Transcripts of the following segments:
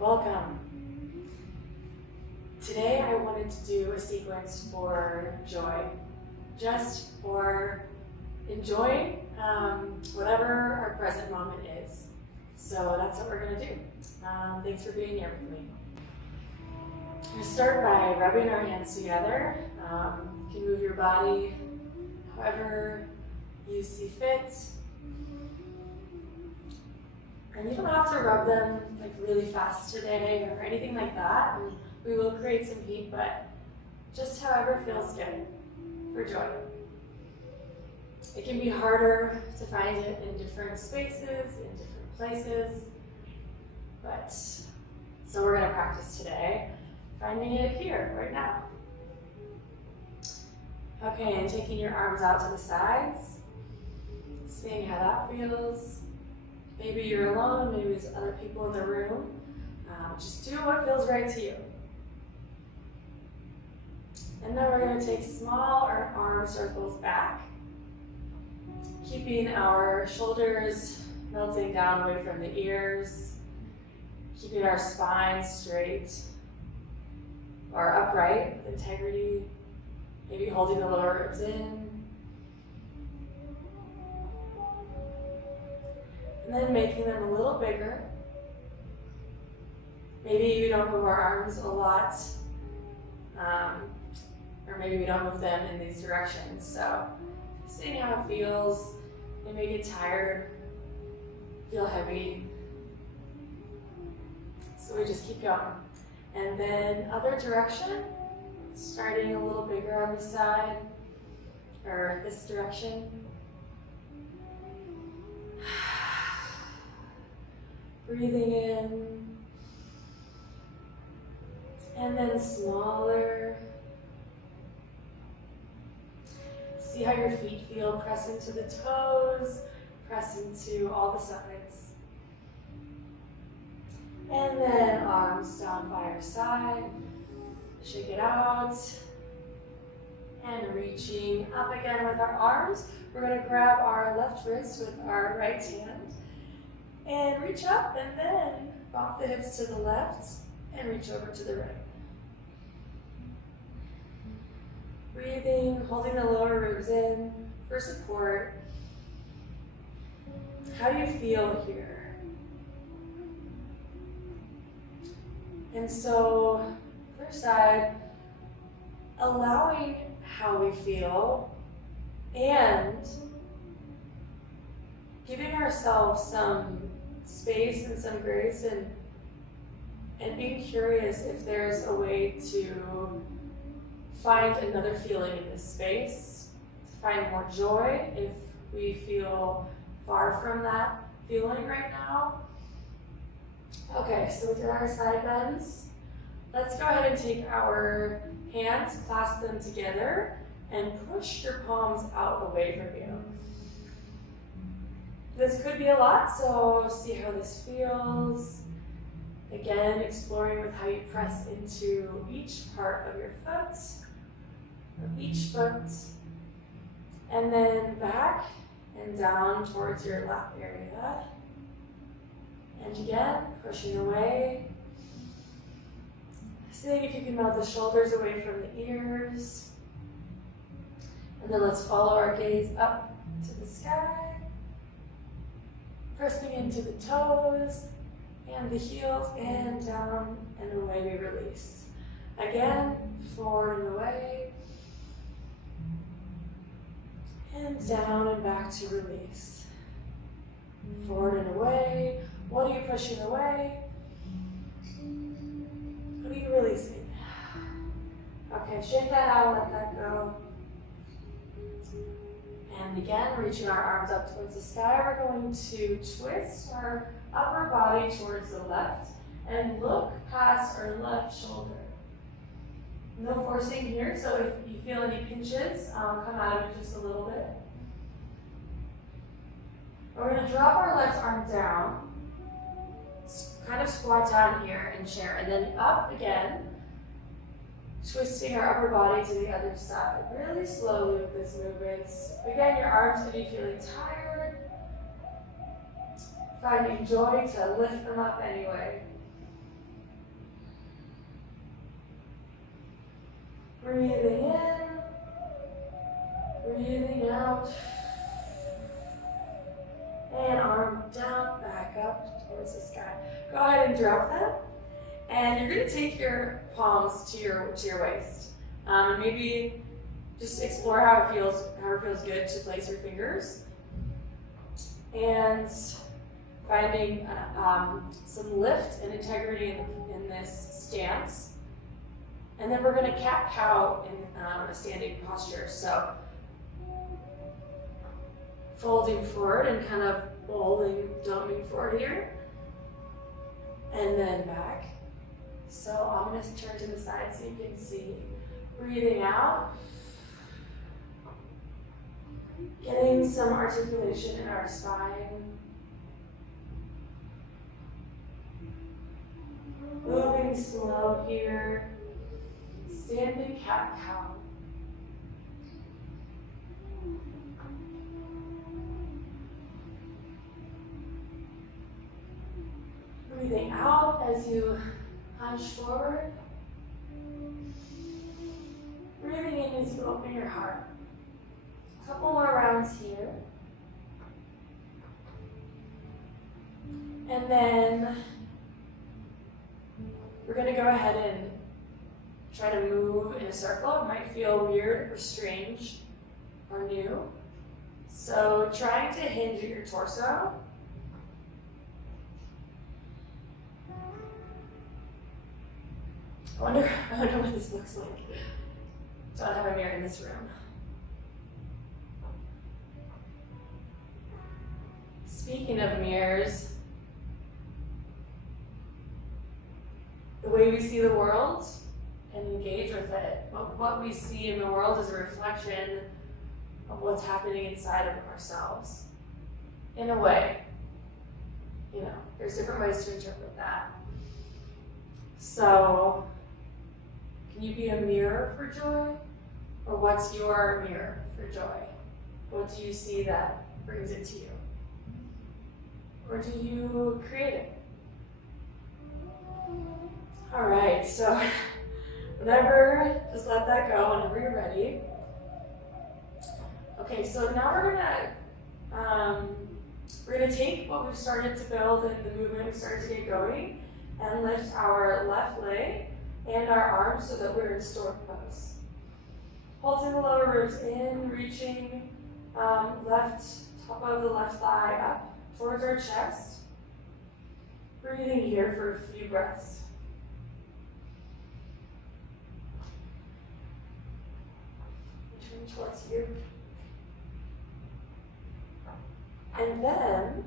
Welcome. Today I wanted to do a sequence for joy, just for enjoying whatever our present moment is. So that's what we're going to do. Thanks for being here with me. I'm going to start by rubbing our hands together. You can move your body however you see fit. And you don't have to rub them like really fast today or anything like that. And we will create some heat, but just however feels good for joy. It can be harder to find it in different spaces, in different places, but so we're going to practice today, finding it here, right now. Okay, and taking your arms out to the sides, seeing how that feels. Maybe you're alone, maybe there's other people in the room. Just do what feels right to you. And then we're going to take small arm circles back, keeping our shoulders melting down away from the ears, keeping our spine straight or upright with integrity, maybe holding the lower ribs in. And then making them a little bigger. Maybe we don't move our arms a lot, or maybe we don't move them in these directions. So seeing how it feels, they may get tired, feel heavy. So we just keep going. And then other direction, starting a little bigger on the side, or this direction. Breathing in, and then smaller. See how your feet feel, press into the toes, press into all the sides. And then arms down by your side, shake it out, and reaching up again with our arms. We're going to grab our left wrist with our right hand, and reach up, and then bump the hips to the left and reach over to the right. Breathing, holding the lower ribs in for support. How do you feel here? And so, other side, allowing how we feel and giving ourselves some space and some grace and being curious if there's a way to find another feeling in this space, to find more joy if we feel far from that feeling right now. Okay, so we did our side bends. Let's go ahead and take our hands, clasp them together, and push your palms out away from you. This could be a lot, so see how this feels. Again, exploring with how you press into each part of your foot, and then back and down towards your lap area. And again, pushing away. Seeing if you can melt the shoulders away from the ears. And then let's follow our gaze up to the sky. Pressing into the toes and the heels, and down and away we release. Again, forward and away, and down and back to release. Forward and away. What are you pushing away? What are you releasing? Okay, shake that out, let that go. And again, reaching our arms up towards the sky, we're going to twist our upper body towards the left and look past our left shoulder. No forcing here, so if you feel any pinches, come out of it just a little bit. We're going to drop our left arm down, kind of squat down here and chair, and then up again, twisting our upper body to the other side. Really slowly with this movement. Again, your arms may be feeling tired. Finding joy to lift them up anyway. Breathing in, breathing out. And arm down, back up towards the sky. Go ahead and drop that. And you're going to take your palms to your waist. Maybe just explore however it feels good to place your fingers. And finding some lift and integrity in this stance. And then we're going to cat-cow in a standing posture. So folding forward and kind of doming forward here. And then back. So I'm going to turn to the side so you can see. Breathing out. Getting some articulation in our spine. Moving slow here. Standing cat-cow. Breathing out as you hunch forward. Breathing in as you open your heart. A couple more rounds here. And then we're going to go ahead and try to move in a circle. It might feel weird or strange or new. So trying to hinge at your torso. I wonder what this looks like. Don't have a mirror in this room. Speaking of mirrors, the way we see the world and engage with it, what we see in the world is a reflection of what's happening inside of ourselves. In a way, there's different ways to interpret that. So, can you be a mirror for joy? Or what's your mirror for joy? What do you see that brings it to you? Or do you create it? All right, so just let that go whenever you're ready. Okay, so now we're gonna take what we've started to build and the movement we started to get going and lift our left leg and our arms so that we're in stork pose. Holding the lower ribs in, reaching top of the left thigh up towards our chest. Breathing here for a few breaths. Turn towards you. And then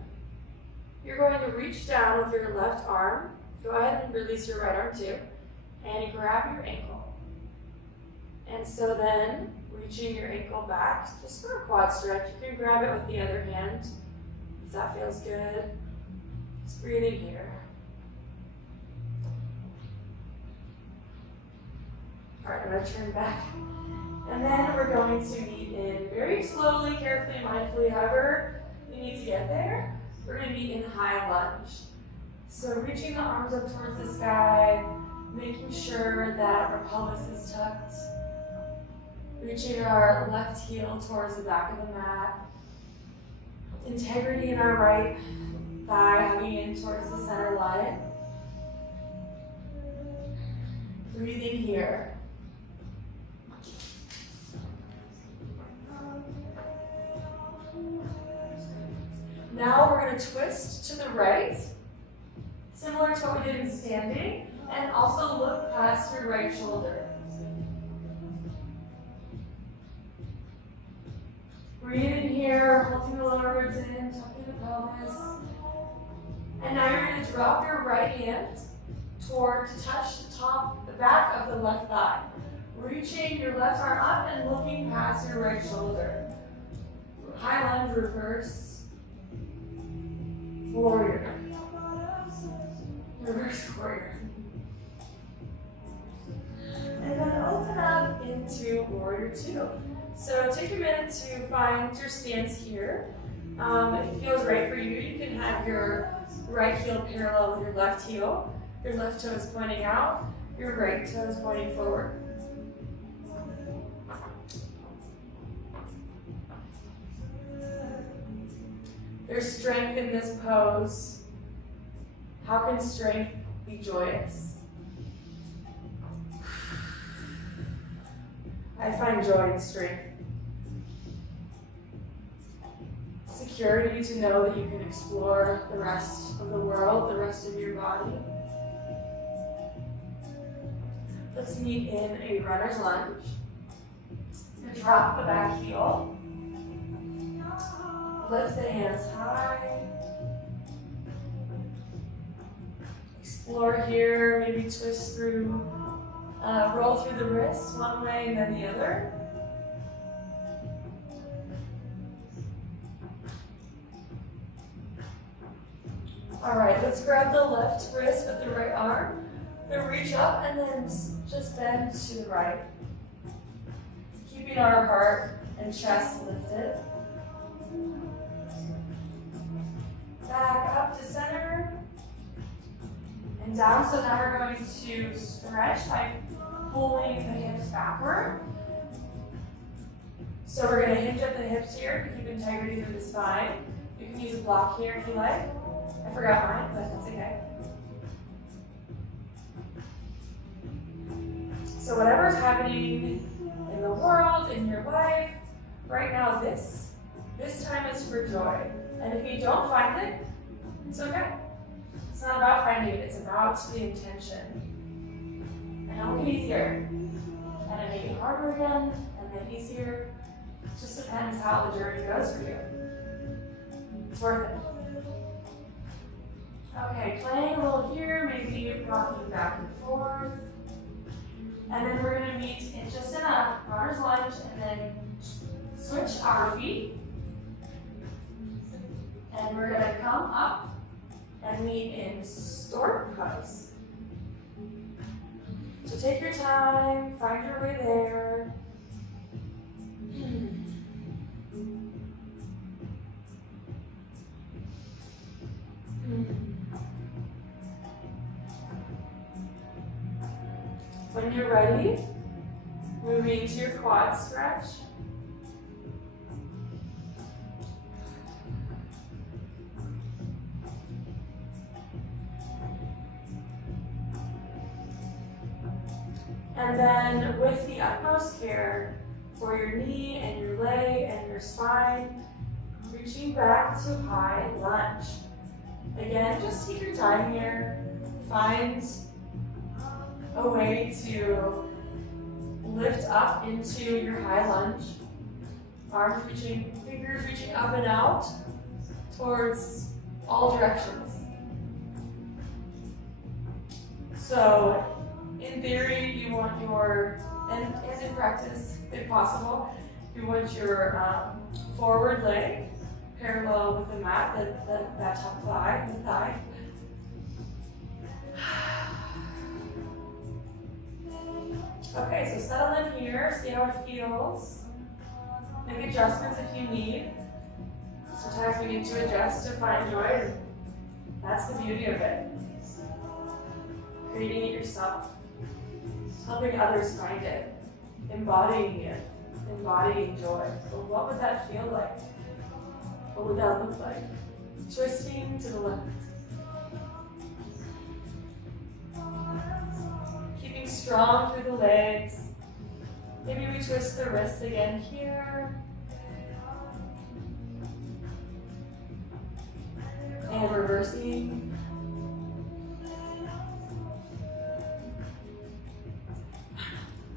you're going to reach down with your left arm. Go ahead and release your right arm too. And grab your ankle. And so then, reaching your ankle back, just for a quad stretch, you can grab it with the other hand, if that feels good. Just breathing here. All right, I'm going to turn back. And then we're going to meet in very slowly, carefully, mindfully, however you need to get there. We're going to meet in high lunge. So reaching the arms up towards the sky, making sure that our pelvis is tucked. Reaching our left heel towards the back of the mat. Integrity in our right thigh, hugging in towards the center line. Breathing here. Now we're going to twist to the right, similar to what we did in standing, and also look past your right shoulder. Breathing here, holding the lower ribs in, tucking the pelvis. And now you're going to drop your right hand to touch the back of the left thigh. Reaching your left arm up and looking past your right shoulder. High lunge reverse. Warrior. Reverse warrior. And then open up into warrior two. So take a minute to find your stance here. If it feels right for you, you can have your right heel parallel with your left heel. Your left toe is pointing out, your right toe is pointing forward. There's strength in this pose. How can strength be joyous? I find joy in strength. Security to know that you can explore the rest of the world, the rest of your body. Let's meet in a runner's lunge. And drop the back heel. Lift the hands high. Explore here, maybe twist through, roll through the wrists one way and then the other. All right, let's grab the left wrist with the right arm. Then reach up and then just bend to the right. Keeping our heart and chest lifted. Back up to center. And down, so now we're going to stretch by pulling the hips backward. So we're going to hinge at the hips here to keep integrity through the spine. You can use a block here if you like. I forgot mine, but that's okay. So whatever's happening in the world, in your life, right now this time is for joy. And if you don't find it, it's okay. It's not about finding it, it's about the intention. And it'll be easier. And it may be harder again, and then easier. It just depends how the journey goes for you. It's worth it. Okay, playing a little here, maybe rocking back and forth. And then we're gonna meet in just in a runner's lunge and then switch our feet. And we're gonna come up and meet in stork pose. So take your time, find your way there. When you're ready, moving into your quad stretch. And then with the utmost care for your knee and your leg and your spine, reaching back to high lunge. Again, just take your time here. Find a way to lift up into your high lunge. Arms reaching, fingers reaching up and out towards all directions. So, in theory, you want your, and in practice, if possible, you want your forward leg parallel with the mat, that top thigh, the thigh. Okay, so settle in here, see how it feels. Make adjustments if you need. Sometimes we need to adjust to find joy, and that's the beauty of it. Creating it yourself. Helping others find it. Embodying it. Embodying joy. But what would that feel like? What would that look like? Twisting to the left. Keeping strong through the legs. Maybe we twist the wrists again here. And reversing.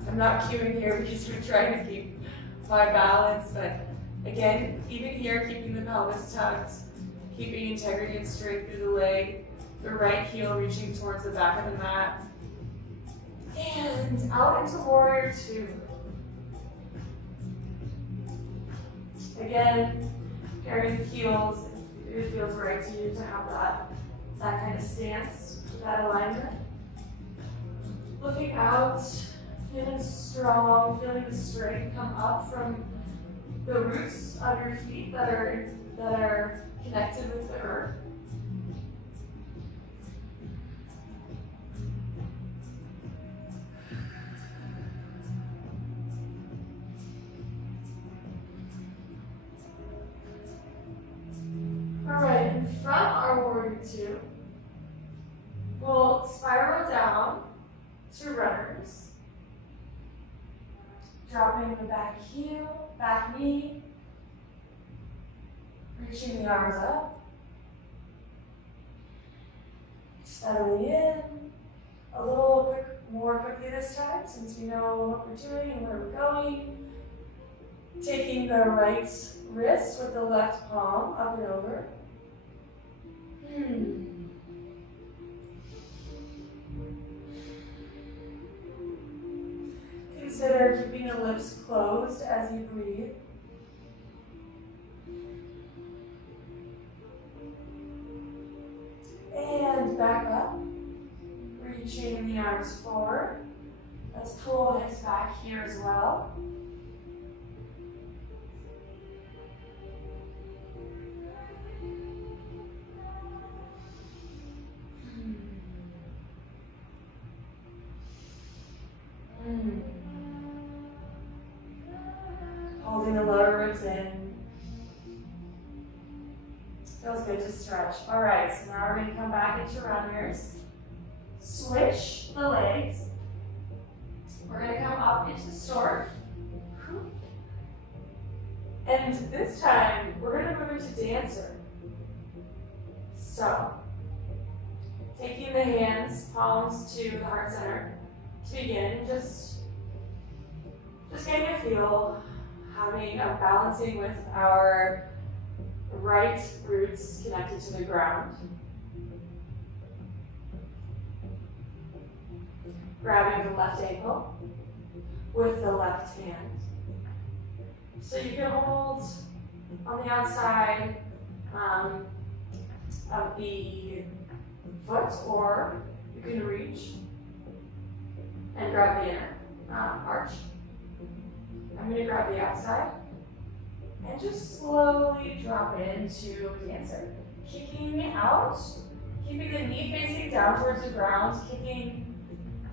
I'm not cueing here because we're trying to keep my balance, but again, even here, keeping the pelvis tucked, keeping integrity and strength through the leg, the right heel reaching towards the back of the mat, and out into warrior two. Again, pairing the heels, if it feels right to you to have that kind of stance, that alignment. Looking out, feeling strong, feeling the strength come up from the roots of your feet that are connected with the earth. your two. We'll spiral down to runners. Dropping the back heel, back knee. Reaching the arms up. Settling in. A little more quickly this time, since we know what we're doing and where we're going. Taking the right wrist with the left palm up and over. Consider keeping the lips closed as you breathe. And back up. Reaching the arms forward. Let's pull hips back here as well. Holding the lower ribs in. Feels good to stretch. All right, so now we're going to come back into runners. Switch the legs. We're going to come up into stork. And this time, we're going to move into dancer. So, taking the hands, palms to the heart center. To begin, just getting a feel, of balancing with our right roots connected to the ground. Grabbing the left ankle with the left hand. So you can hold on the outside of the foot, or you can reach and grab the inner arch. I'm going to grab the outside and just slowly drop into dancer. Kicking out, keeping the knee facing down towards the ground, kicking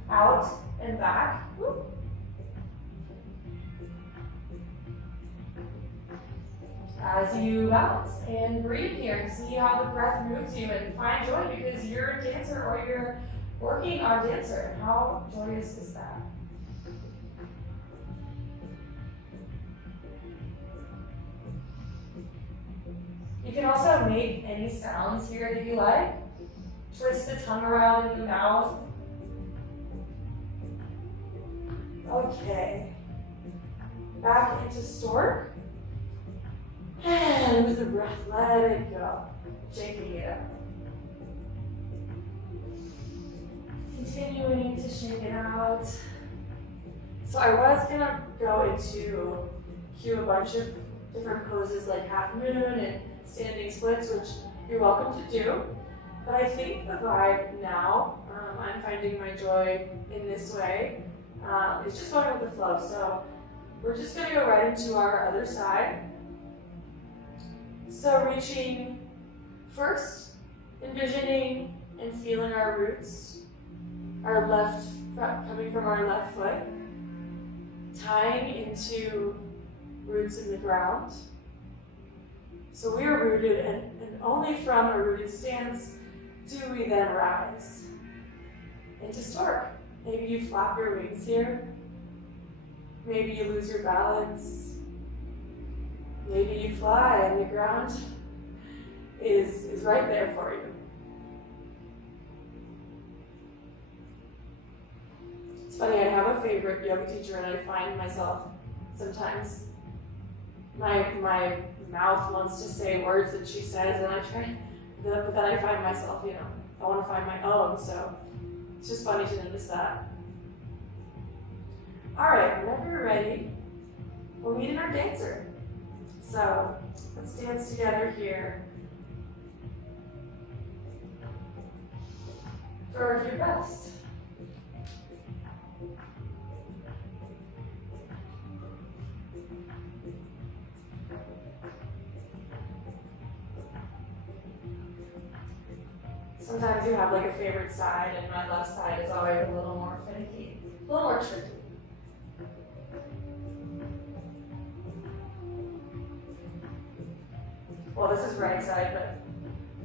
out and back. Woo. As you balance and breathe here and see how the breath moves you, and find joy because you're a dancer or you're working on dancer. How joyous is that? You can also make any sounds here that you like. Twist the tongue around in the mouth. Okay. Back into stork. And with a breath, let it go. Shaking it up. Continuing to shake it out. So I was gonna go into cue a bunch of different poses like half moon and standing splits, which you're welcome to do. But I think the vibe now, I'm finding my joy in this way, is just going with the flow. So we're just gonna go right into our other side. So reaching first, envisioning and feeling our roots, our left coming from our left foot, tying into roots in the ground. So we are rooted, and only from a rooted stance do we then rise into stork. Maybe you flap your wings here. Maybe you lose your balance. Maybe you fly and the ground is right there for you. It's funny, I have a favorite yoga teacher and I find myself sometimes, my mouth wants to say words that she says and I try, but then I find myself, I want to find my own, so it's just funny to notice that. All right, whenever you're ready, we'll meet in our dancer. So let's dance together here for a few breaths. Sometimes you have like a favorite side, and my left side is always a little more finicky, a little more tricky. Well, this is right side, but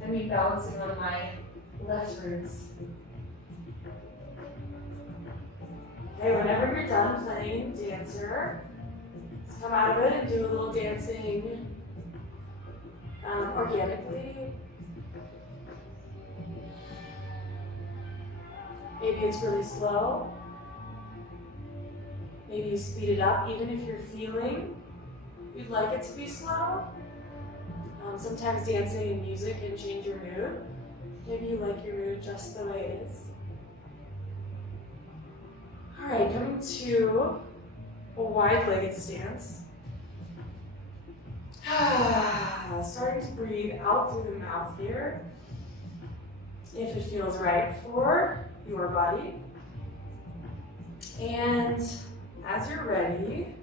gonna be balancing on my left ribs. Okay, whenever you're done playing dancer, just come out of it and do a little dancing organically. Maybe it's really slow. Maybe you speed it up, even if you're feeling you'd like it to be slow. Sometimes dancing and music can change your mood. Maybe you like your mood just the way it is. All right, coming to a wide-legged stance. Starting to breathe out through the mouth here, if it feels right for your body. And as you're ready,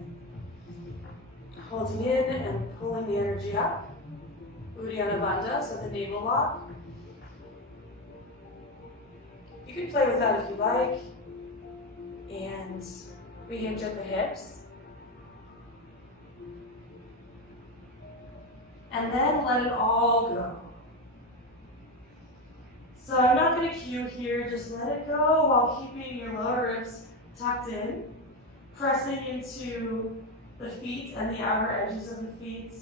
holding in and pulling the energy up. Uddiyana Bandha, so the navel lock. You can play with that if you like. And we hinge at the hips. And then let it all go. So I'm not going to cue here, just let it go while keeping your lower ribs tucked in, pressing into the feet and the outer edges of the feet.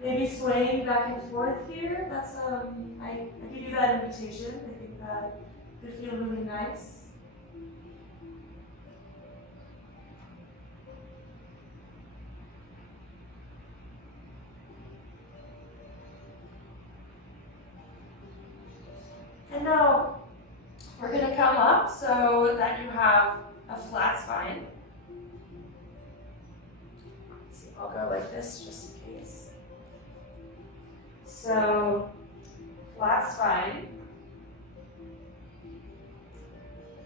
Maybe swaying back and forth here. That's I give you that invitation. I think that could feel really nice. And now we're going to come up so that you have a flat spine. So I'll go like this just in case. So, flat spine.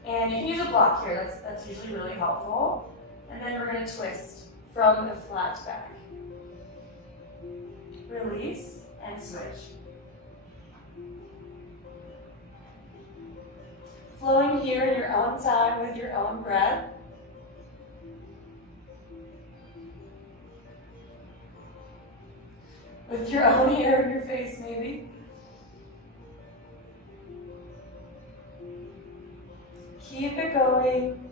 And you can use a block here, that's usually really helpful. And then we're going to twist from the flat back. Release and switch. Flowing here in your own time with your own breath. With your own hair in your face, maybe. Keep it going.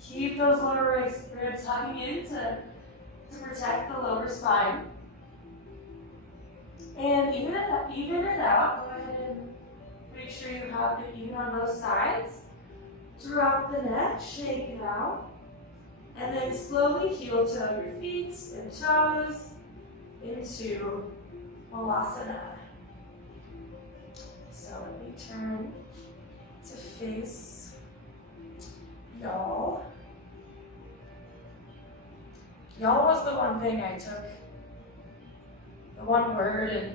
Keep those lower ribs hugging in to protect the lower spine. And even it out. Go ahead and make sure you have it even on both sides. Drop the neck, shake it out. And then slowly heel toe your feet and toes into Malasana. So let me turn to face y'all. Y'all was the one thing I took, the one word and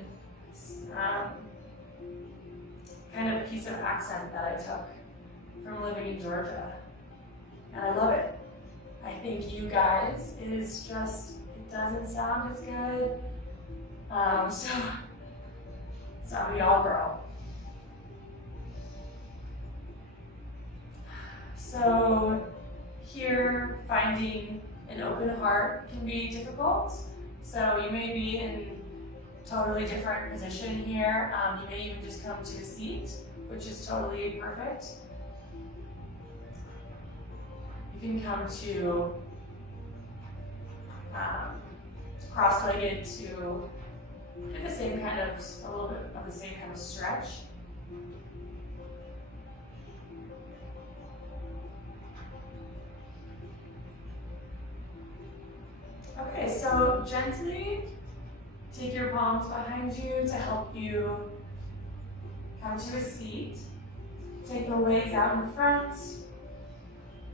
kind of a piece of accent that I took from living in Georgia. And I love it. I think you guys is just, it doesn't sound as good. So I'm a y'all girl. So here, finding an open heart can be difficult. So you may be in a totally different position here. You may even just come to a seat, which is totally perfect. You can come to cross-legged to do the same kind of, a little bit of the same kind of stretch. Okay, so gently take your palms behind you to help you come to a seat. Take the legs out in front.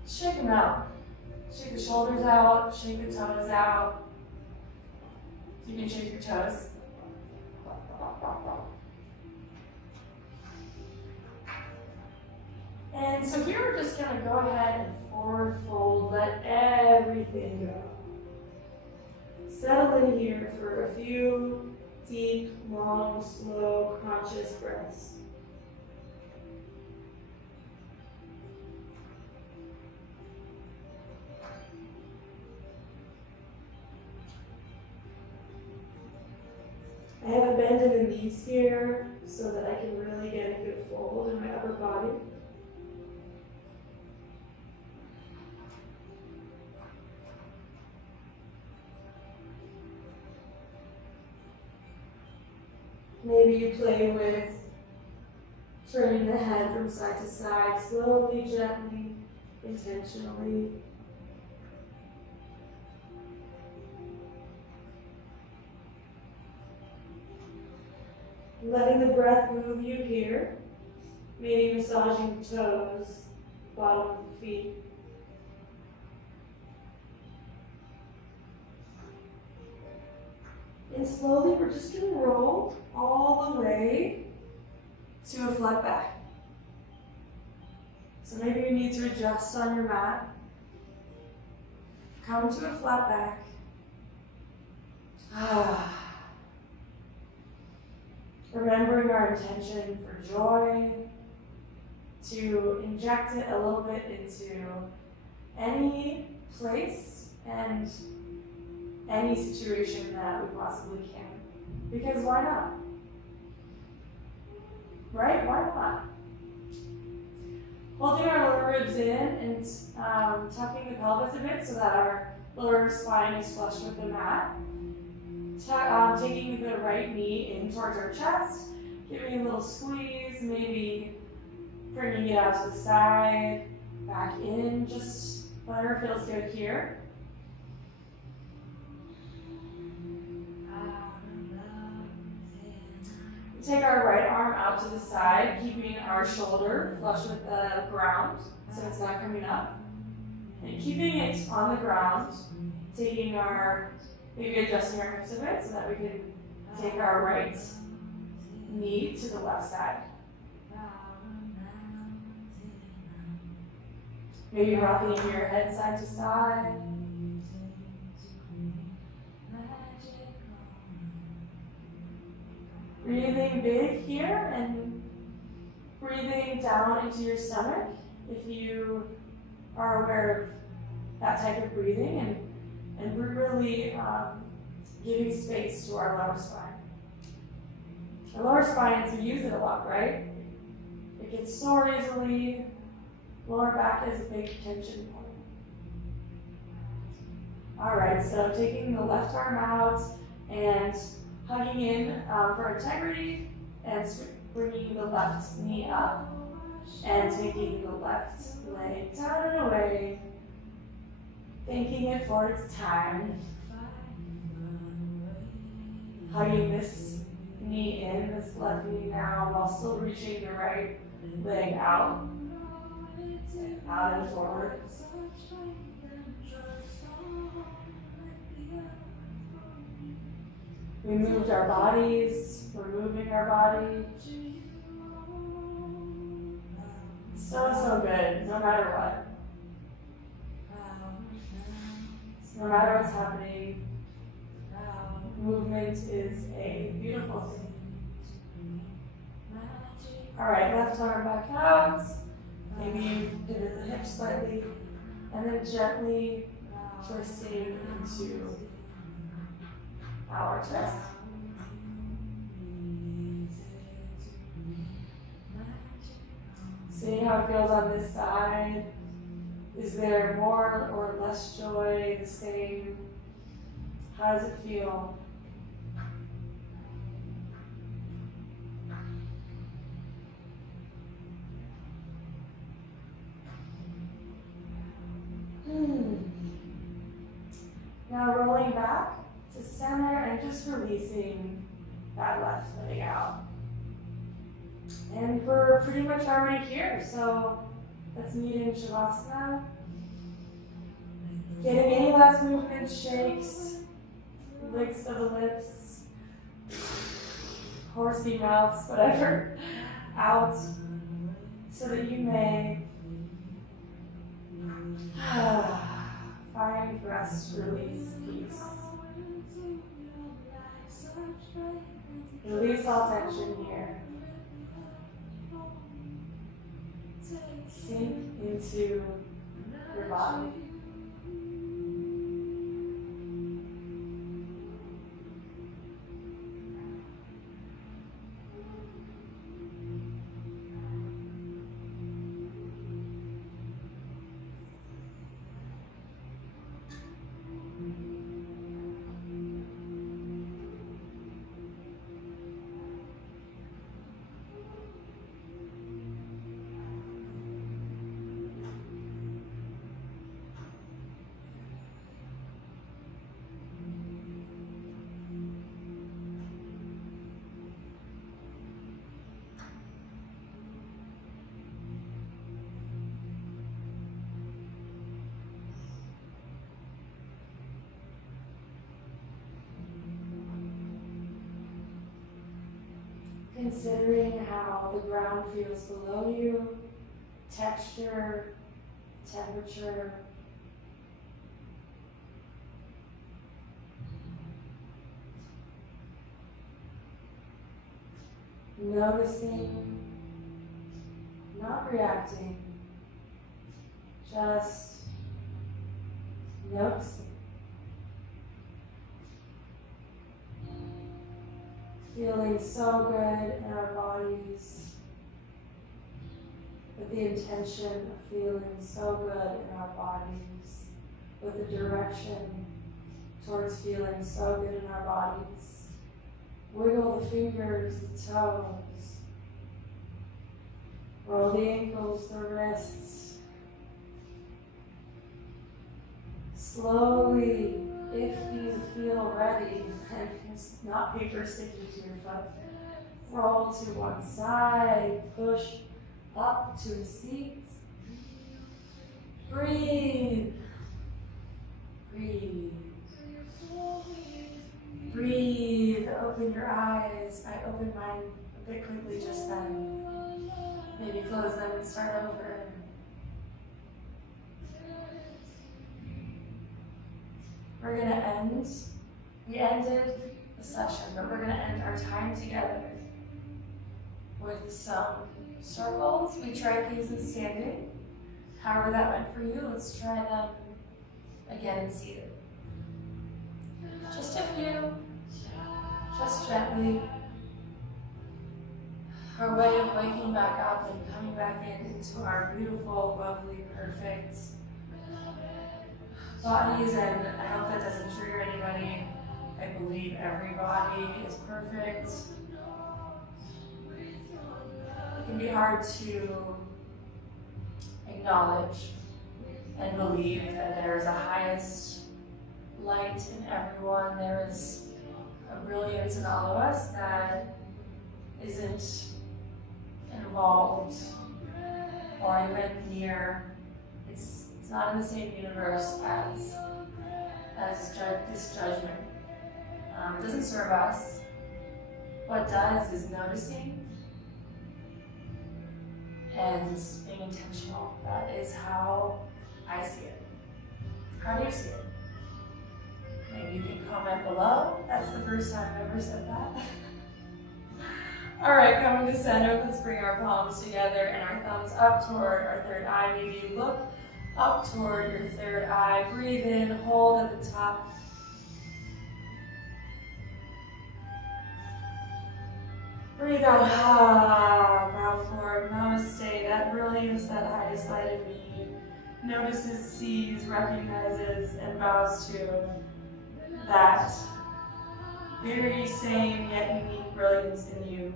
Shake them out. Shake the shoulders out, shake the toes out. You can shake your toes. And so here we're just going to go ahead and forward fold, let everything go. Settle in here for a few deep, long, slow, conscious breaths. the knees here so that I can really get a good fold in my upper body. Maybe you play with turning the head from side to side, slowly, gently, intentionally. Letting the breath move you here, maybe massaging the toes, bottom of the feet. And slowly we're just going to roll all the way to a flat back. So maybe you need to adjust on your mat. Come to a flat back. Remembering our intention for joy, to inject it a little bit into any place and any situation that we possibly can. Because why not? Right? Why not? Holding our lower ribs in and tucking the pelvis a bit so that our lower spine is flush with the mat. Taking the right knee in towards our chest, giving a little squeeze, maybe bringing it out to the side, back in, just whatever feels good here. Take our right arm out to the side, keeping our shoulder flush with the ground so it's not coming up. And keeping it on the ground, taking maybe adjusting our hips a bit so that we can take our right knee to the left side. Maybe rocking your head side to side. Breathing big here and breathing down into your stomach if you are aware of that type of breathing, and we're really giving space to our lower spine. Our lower spine, we use it a lot, right? It gets sore easily. Lower back is a big tension point. All right, so taking the left arm out and hugging in for integrity, and bringing the left knee up and taking the left leg down and away, thanking it for its time. Hugging this knee in, this left knee now, while still reaching the right leg out and forward. We moved our bodies, we're moving our body. So good, no matter what. No matter what's happening, movement is a beautiful thing. All right, left arm back out. Maybe you pivot the hips slightly, and then gently twisting into our twist. Seeing how it feels on this side. Is there more or less joy, the same? How does it feel? Now rolling back to center and just releasing that left leg out. And we're pretty much already here, so let's meet in Shavasana. Getting any last movement, shakes, licks of the lips, horsey mouths, whatever, out, so that you may find rest, release, peace. Release all tension here. Sink into your body. considering how the ground feels below you, texture, temperature. Noticing, not reacting, just noticing. Feeling so good in our bodies, with the intention of feeling so good in our bodies, with the direction towards feeling so good in our bodies. Wiggle the fingers, the toes. Roll the ankles, the wrists. Slowly, if you feel ready, and it's not paper sticking to your foot, roll to one side, push up to a seat. Breathe. Breathe. Breathe, open your eyes. I opened mine a bit quickly just then. Maybe close them and start over. We're going to end. We ended the session, but we're going to end our time together with some circles. We tried these in standing. However that went for you, let's try them again in seated. Just a few, just gently. Our way of waking back up and coming back into our beautiful, lovely, perfect bodies. And I hope that doesn't trigger anybody. I believe every body is perfect. It can be hard to acknowledge and believe that there is a highest light in everyone. There is a brilliance in all of us that isn't involved or even near. It's not in the same universe as this judgment. It doesn't serve us. What does is noticing and being intentional. That is how I see it. How do you see it? Maybe you can comment below. That's the first time I've ever said that. All right, coming to center, let's bring our palms together and our thumbs up toward our third eye. Maybe look up toward your third eye. Breathe in, hold at the top. Breathe out, bow forward, namaste. That brilliance, that highest light in me notices, sees, recognizes, and bows to that very same yet unique brilliance in you.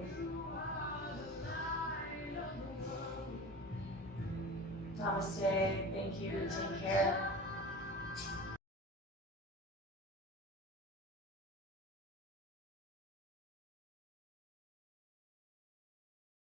Namaste, thank you, take care.